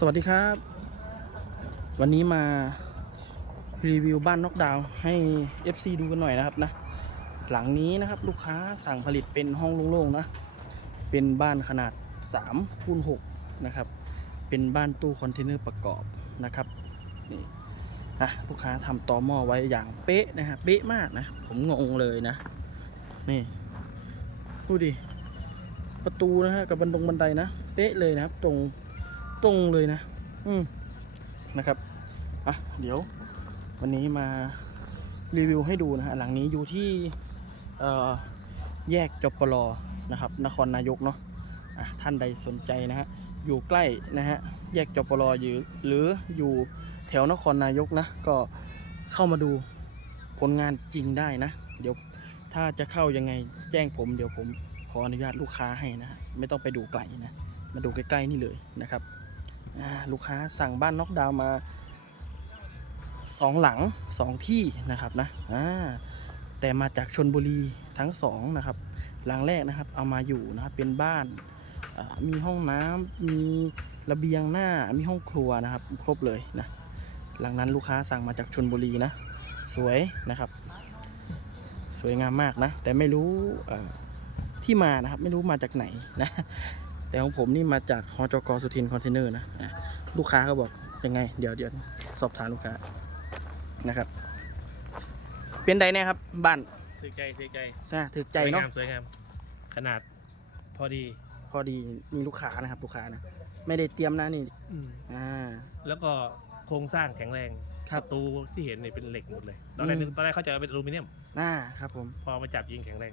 สวัสดีครับ วันนี้มารีวิวบ้านน็อกดาวน์ให้ FC ดูกันหน่อยนะครับนะ หลังนี้นะครับลูกค้าสั่งผลิตเป็นห้องโล่งๆนะ เป็นบ้านขนาด3คูณ6นะครับ เป็นบ้านตู้คอนเทนเนอร์ประกอบนะครับนี่นะลูกค้าทำตอหม้อไว้อย่างเป๊ะนะฮะเป๊ะมากนะ ผมงงเลยนะ นี่ดูดิประตูนะฮะกับบันดงบันไดนะ เป๊ะเลยนะครับตรง ตรงเลยนะ อืมนะครับอะเดี๋ยว วันนี้มารีวิวให้ดูนะฮะหลังนี้อยู่ที่เอ่อแยกจปรนะครับ นครนายกเนาะอะท่านใดสนใจนะฮะอยู่ใกล้นะฮะแยกจปรอยู่หรืออยู่แถวนครนายกนะ ก็เข้ามาดูผลงานจริงได้นะ เดี๋ยวถ้าจะเข้ายังไงแจ้งผมเดี๋ยวผมขออนุญาตลูกค้าให้นะ ไม่ต้องไปดูไกลนะ มาดูใกล้ๆนี่เลยนะครับอ่า ลูกค้าสั่งบ้านน็อกดาวมาสองหลังสองที่นะครับนะแต่มาจากชนบุรีทั้งสองนะครับ หลังแรกนะครับเอามาอยู่นะครับเป็นบ้านมีห้องน้ำมีระเบียงหน้ามีห้องครัวนะครับ ครบเลยนะหลังนั้นลูกค้าสั่งมาจากชนบุรีนะสวยนะครับ สวยงามมากนะ แต่ไม่รู้ที่มานะครับ ไม่รู้มาจากไหนนะ แต่ของผมนี่มาจากฮจกสุทินคอนเทนเนอร์นะอะลูกค้าก็บอกยังไง เดี๋ยวเดี๋ยวสอบถามลูกค้านะครับ เป็นใดเนี่ยครับบ้านถือใจถือใจน่าถือใจเนาะสวยงามสวยงามขนาดพอดี พอดีมีลูกค้านะครับ ลูกค้านะไม่ได้เตรียมนะนี่อ่าแล้วก็โครงสร้างแข็งแรงครับประตูที่เห็นเนี่ยเป็นเหล็กหมดเลย ตอนแรกอืมนึกตอนแรกเข้าใจว่าเป็นอลูมิเนียมน่าครับผม พอมาจับยิงแข็งแรง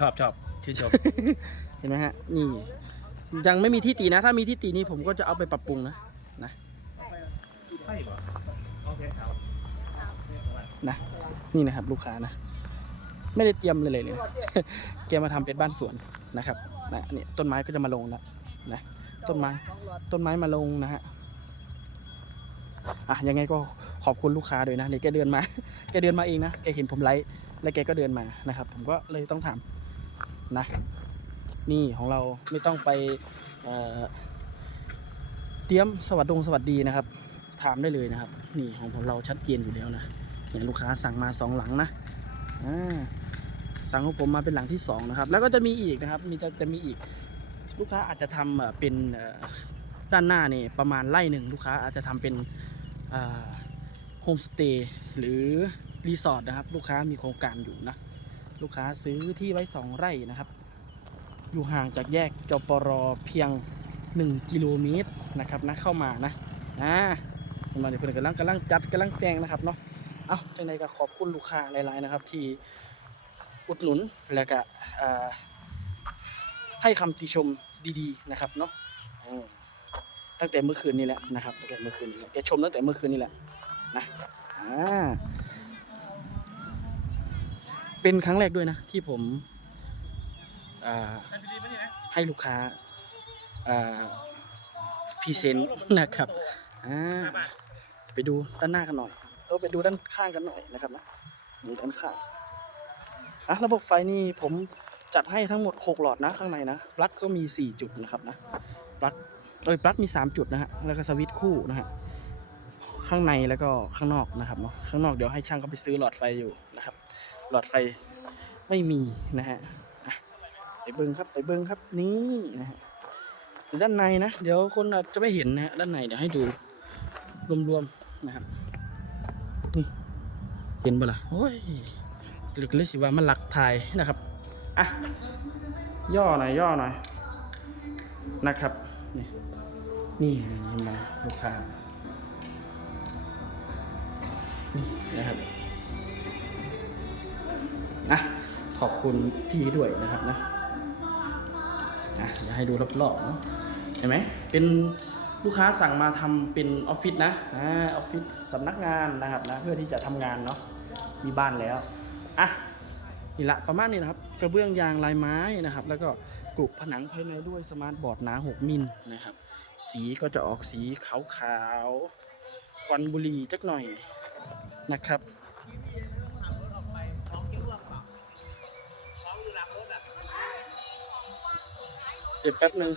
ชอบชอบชื่นชมเห็นไหมฮะนี่ ยังไม่มีที่ตีนะ ถ้ามีที่ตีนี่ผมก็จะเอาไปปรับปรุงนะใช่ป่ะนะนี่นะครับ ลูกค้านะ ไม่ได้เตรียมเลยเลยเลยแกมาทำเป็นบ้านสวนนะครับนะนี่ต้นไม้ก็จะมาลงนะนะต้นไม้ต้นไม้มาลงนะฮะอะยังไงก็ขอบคุณลูกค้าด้วยนะเดี๋ยวแกเดินมา แกเดินมาเองนะแกเห็นผมไลฟ์แล้วแกก็เดินมานะครับ ผมก็เลยต้องถาม นะ นี่ของเราไม่ต้องไปเเตรียมสวัสดงสวัสดีนะครับ ถามได้เลยนะครับ นี่ของผมเราชัดเจนอยู่แล้วนะเนี่ยลูกค้าสั่งมาสองหลังนะสั่งของผมมาเป็นหลังที่สองนะครับ แล้วก็จะมีอีกนะครับมีจะจะมีอีกลูกค้าอาจจะทำเอ่อเป็นด้านหน้าเนี่ยประมาณไร่หนึ่งลูกค้าอาจจะทำเป็นโฮมสเตย์หรือรีสอร์ทนะครับ ลูกค้ามีโครงการอยู่นะ ลูกค้าซื้อที่ไว้สองไร่นะครับ อยู่ห่างจากแยกจปรเพียง 1 กิโลเมตรนะครับนะเข้ามานะอ่าเห็นมาเดี๋ยวเพื่อนกำลังกำลังจัดกำลังแต่งนะครับเนาะเอาจังใดก็ขอบคุณลูกค้าหลายๆนะครับ ที่อุดหนุนแล้วก็ให้คำติชมดีๆนะครับเนาะตั้งแต่เมื่อคืนนี้แหละนะครับตั้งแต่เมื่อคืนนี้แหละแกชมตั้งแต่เมื่อคืนนี้แหละนะอ่า เป็นครั้งแรกด้วยนะ ที่ผมให้ลูกค้าพรีเซนต์นะครับอ่าไปดูด้านหน้ากันหน่อยเออไปดูด้านข้างกันหน่อยนะครับนะดูด้านข้างอะระบบไฟนี่ผมจัดให้ทั้งหมด 6 หลอดนะข้างในนะปลั๊กก็มี 4 จุดนะครับนะปลั๊กเอ้ยปลั๊กมี 3 จุดนะฮะแล้วก็สวิตช์คู่นะฮะข้างในแล้วก็ข้างนอกนะครับเนาะข้างนอกเดี๋ยวให้ช่างเขาไปซื้อหลอดไฟอยู่นะครับ หลอดไฟไม่มีนะฮะไปเบิ้งครับไปเบิ้งครับนี่นะฮะด้านในนะ เดี๋ยวคนอาจจะไม่เห็นนะฮะด้านในเดี๋ยวให้ดูรวมๆนะครับนี่เห็นบ่ล่ะโอ้ยหลึกเลยสิว่ามันหลักถ่ายนะครับอะย่อหน่อยย่อหน่อยนะครับนี่นี่เห็นไหมลูกค้านี่นะครับ อะขอบคุณพี่ด้วยนะครับนะอะเดี๋ยวให้ดูรอบๆเนาะเห็นไหมเป็นลูกค้าสั่งมาทำเป็นออฟฟิศนะอ่าออฟฟิศสำนักงานนะครับนะเพื่อที่จะทำงานเนาะมีบ้านแล้วอะนี่ละประมาณนี้นะครับ กระเบื้องยางลายไม้นะครับ แล้วก็กรุผนังภายในด้วยสมาร์ทบอร์ดหนา 6 มิลนะครับ สีก็จะออกสีขาวๆควันบุหรี่จักหน่อยนะครับ เดี๋ยวแป๊บนึง